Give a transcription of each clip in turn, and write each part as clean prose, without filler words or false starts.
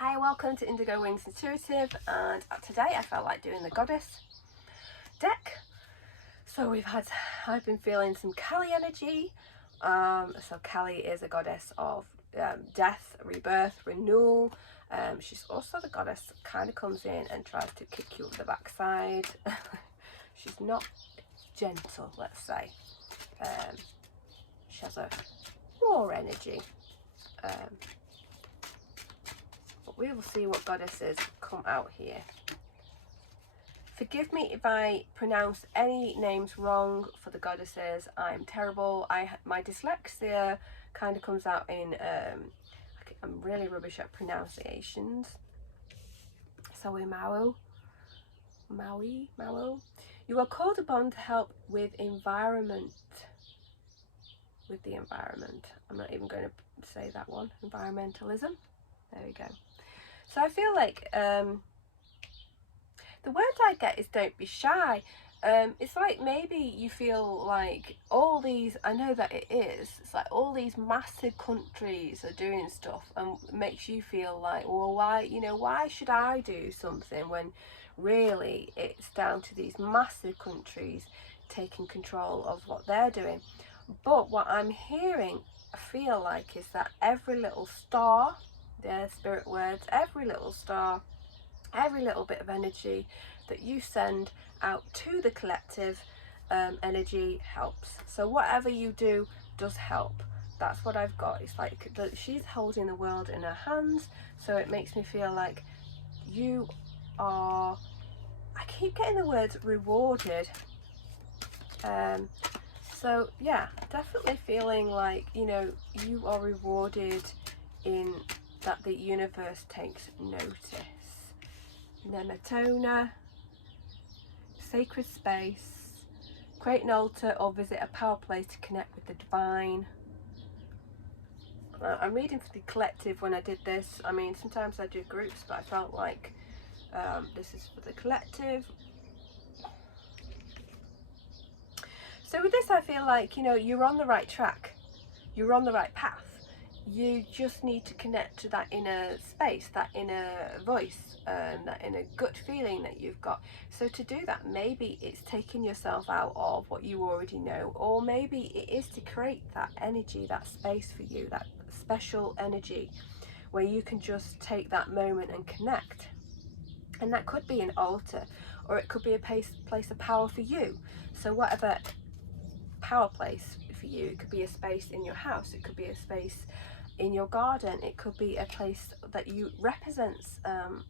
Hi, welcome to Indigo Wings Intuitive, and today I felt like doing the Goddess deck. So I've been feeling some Kali energy. So Kali is a goddess of death, rebirth, renewal. She's also the goddess that kind of comes in and tries to kick you up the backside. She's not gentle, let's say. She has a raw energy. But we will see what goddesses come out here. Forgive me if I pronounce any names wrong for the goddesses. I'm terrible. My dyslexia kind of comes out in I'm really rubbish at pronunciations. So Maui. You are called upon to help with the environment. I'm not even going to say that one. Environmentalism. There we go. So I feel like the word I get is don't be shy. It's like maybe you feel like all these, I know that it is, it's like all these massive countries are doing stuff and makes you feel like, well, why should I do something when really it's down to these massive countries taking control of what they're doing. But what I'm hearing, I feel like, is that every little star, their spirit words, every little star, every little bit of energy that you send out to the collective energy helps. So whatever you do does help. That's what I've got. It's like she's holding the world in her hands, so it makes me feel like you are, I keep getting the words rewarded. So yeah, definitely feeling like, you are rewarded in that the universe takes notice. Nematona, sacred space, create an altar or visit a power place to connect with the divine. I'm reading for the collective when I did this. I mean, sometimes I do groups, but I felt like this is for the collective. So with this, I feel like, you're on the right track. You're on the right path. You just need to connect to that inner space, that inner voice, that inner gut feeling that you've got. So to do that, maybe it's taking yourself out of what you already know, or maybe it is to create that energy, that space for you, that special energy where you can just take that moment and connect. And that could be an altar, or it could be a place of power for you. So whatever power place for you, it could be a space in your house, it could be a space in your garden, it could be a place that you represents an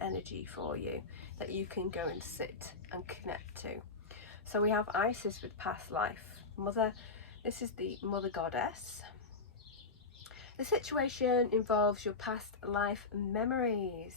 energy for you that you can go and sit and connect to. So we have Isis with past life. Mother, this is the mother goddess. The situation involves your past life memories.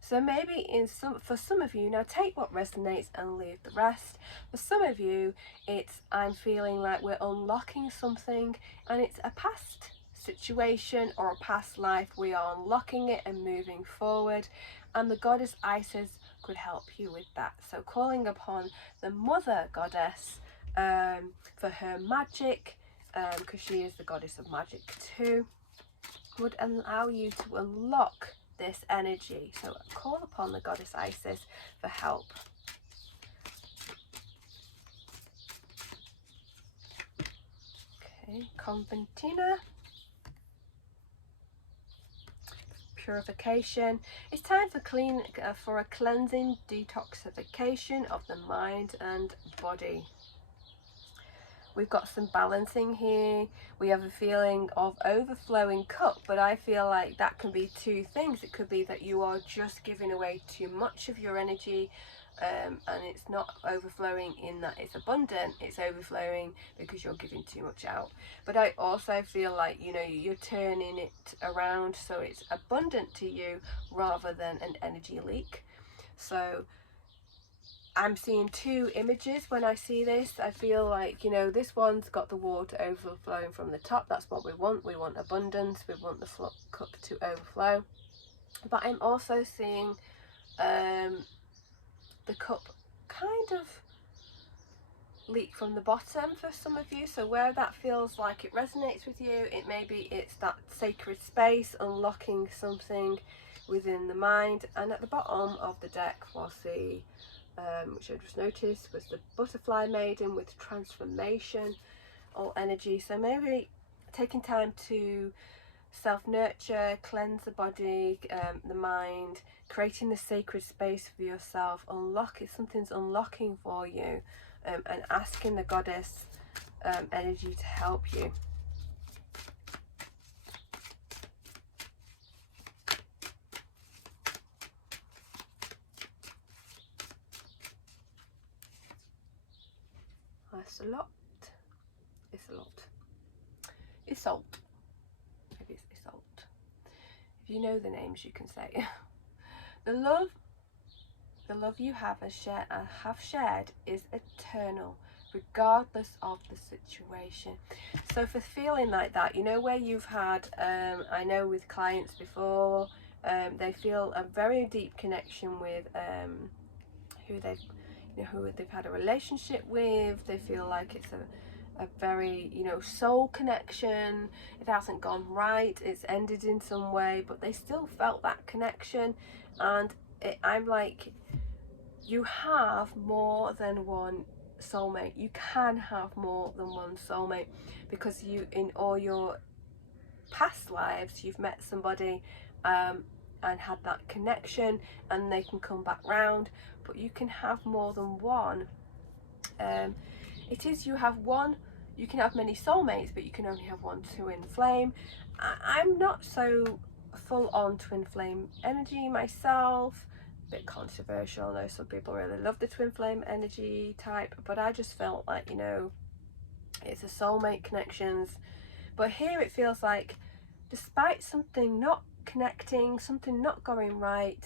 So maybe for some of you, now take what resonates and leave the rest. For some of you, it's I'm feeling like we're unlocking something and it's a past situation or a past life. We are unlocking it and moving forward, and the goddess Isis could help you with that. So calling upon the mother goddess for her magic, because she is the goddess of magic too, would allow you to unlock this energy. So call upon the goddess Isis for help. Okay, Conventina. Purification. It's time for a cleansing detoxification of the mind and body. We've got some balancing here. We have a feeling of overflowing cup, but I feel like that can be two things. It could be that you are just giving away too much of your energy, and it's not overflowing in that it's abundant. It's overflowing because you're giving too much out. But I also feel like, you're turning it around so it's abundant to you rather than an energy leak. So I'm seeing two images when I see this. I feel like, this one's got the water overflowing from the top. That's what we want. We want abundance. We want the cup to overflow. But I'm also seeing the cup kind of leak from the bottom for some of you. So where that feels like it resonates with you, it's that sacred space, unlocking something within the mind. And at the bottom of the deck was the which I just noticed was the butterfly maiden with transformation or energy. So maybe taking time to self-nurture, cleanse the body, the mind, creating the sacred space for yourself, something's unlocking for you, and asking the goddess energy to help you. It's a lot. It's a lot. It's salt. Maybe it's salt. If you know the names, you can say. The love you have shared is eternal, regardless of the situation. So for feeling like that, you know, where you've had, I know with clients before, they feel a very deep connection with who they've had a relationship with. They feel like it's a very, you know, soul connection. It hasn't gone right, it's ended in some way, but they still felt that connection. And I'm like, you have more than one soulmate. You can have more than one soulmate, because you, in all your past lives, you've met somebody and had that connection, and they can come back round. But you can have more than one. You can have many soulmates, but you can only have one twin flame. I'm not so full on twin flame energy myself. A bit controversial. I know some people really love the twin flame energy type, but I just felt like, you know, it's a soulmate connections. But here it feels like, despite something not connecting, something not going right,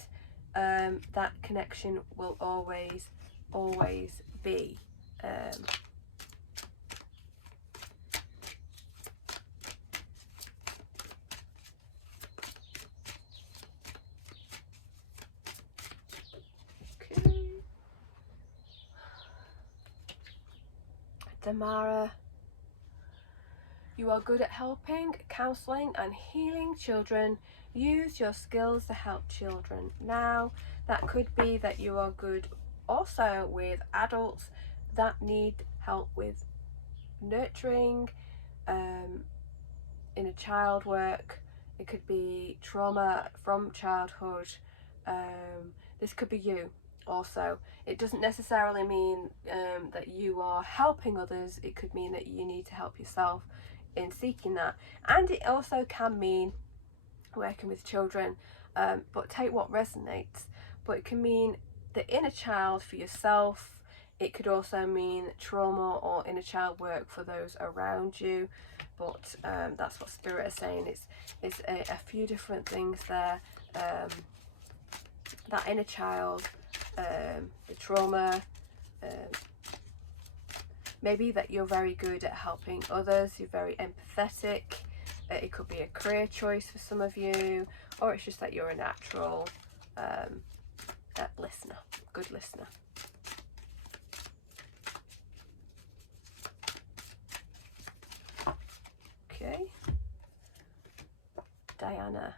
that connection will always be. Tamara, you are good at helping, counselling and healing children. Use your skills to help children now. That could be that you are good also with adults that need help with nurturing, inner child work. It could be trauma from childhood. This could be you also. It doesn't necessarily mean that you are helping others. It could mean that you need to help yourself in seeking that. And it also can mean working with children, but take what resonates. But it can mean the inner child for yourself. It could also mean trauma or inner child work for those around you. But that's what Spirit is saying. It's a few different things there. That inner child, the trauma, maybe that you're very good at helping others, you're very empathetic. It could be a career choice for some of you, or it's just that you're a natural listener, good listener. Okay, Diana,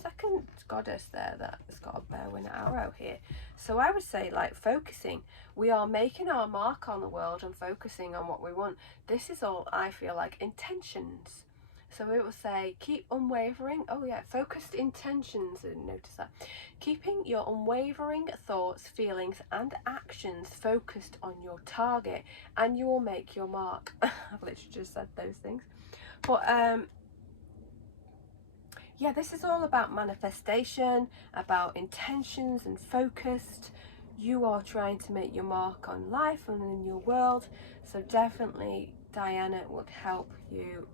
second goddess there that's got a bow and an arrow here. So I would say, like, focusing. We are making our mark on the world and focusing on what we want. This is all, I feel like, intentions. So it will say, keep unwavering. Oh yeah, focused intentions. And notice that. Keeping your unwavering thoughts, feelings and actions focused on your target, and you will make your mark. I've literally just said those things. But yeah, this is all about manifestation, about intentions and focused. You are trying to make your mark on life and in your world. So definitely Diana would help you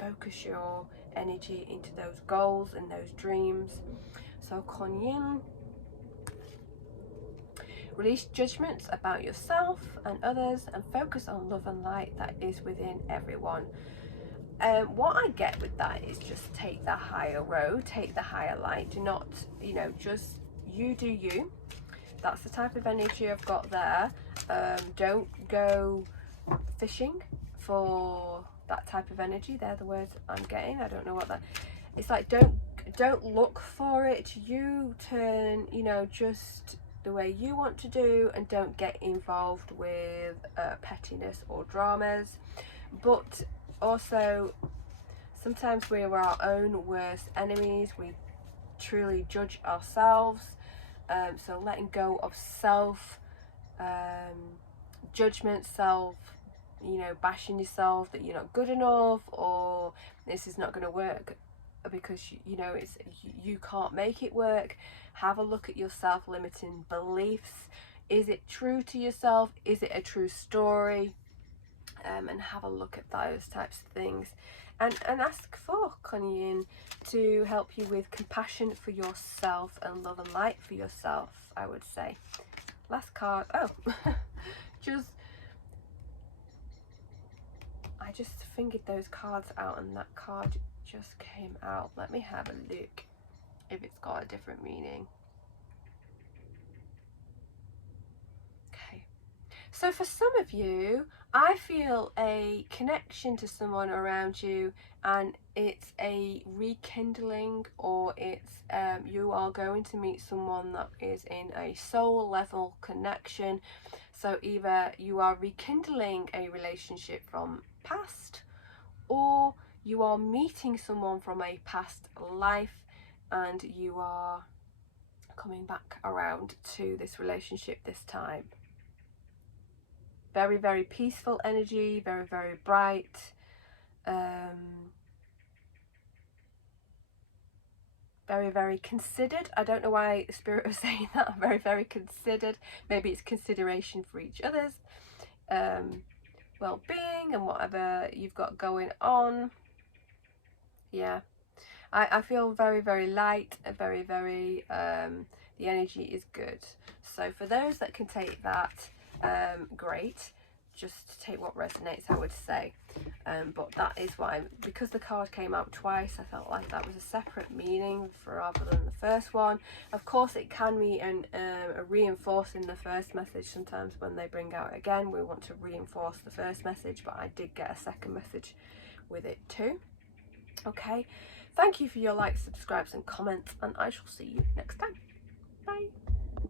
focus your energy into those goals and those dreams. So Kuan Yin, release judgments about yourself and others and focus on love and light that is within everyone. What I get with that is just take the higher road, take the higher light. Do not, you know, just you do you. That's the type of energy I've got there. Don't go fishing for that type of energy. They're the words I'm getting. I don't know what that. It's like don't don't look for it. You turn, you know, just the way you want to do, and don't get involved with pettiness or dramas. But also, sometimes we're our own worst enemies. We truly judge ourselves. So letting go of self judgment, self, you know, bashing yourself that you're not good enough, or this is not going to work because you know it's you can't make it work. Have a look at your self-limiting beliefs. Is it true to yourself? Is it a true story? And have a look at those types of things, and ask for Kuan to help you with compassion for yourself and love and light for yourself, I would say. Last card. Oh, I just fingered those cards out and that card just came out. Let me have a look if it's got a different meaning. Okay, so for some of you, I feel a connection to someone around you, and it's a rekindling, or it's you are going to meet someone that is in a soul level connection. So either you are rekindling a relationship from past, or you are meeting someone from a past life and you are coming back around to this relationship this time. Very, very peaceful energy, very, very bright. Very, very considered. I don't know why Spirit was saying that. Very, very considered. Maybe it's consideration for each other's well-being and whatever you've got going on. Yeah, I feel very, very light, very, very the energy is good. So for those that can take that, great. Just take what resonates, I would say. But that is why, because the card came out twice, I felt like that was a separate meaning rather than the first one. Of course, it can be a reinforcing the first message. Sometimes when they bring out again, we want to reinforce the first message, but I did get a second message with it too. Okay, thank you for your likes, subscribes and comments, and I shall see you next time. Bye.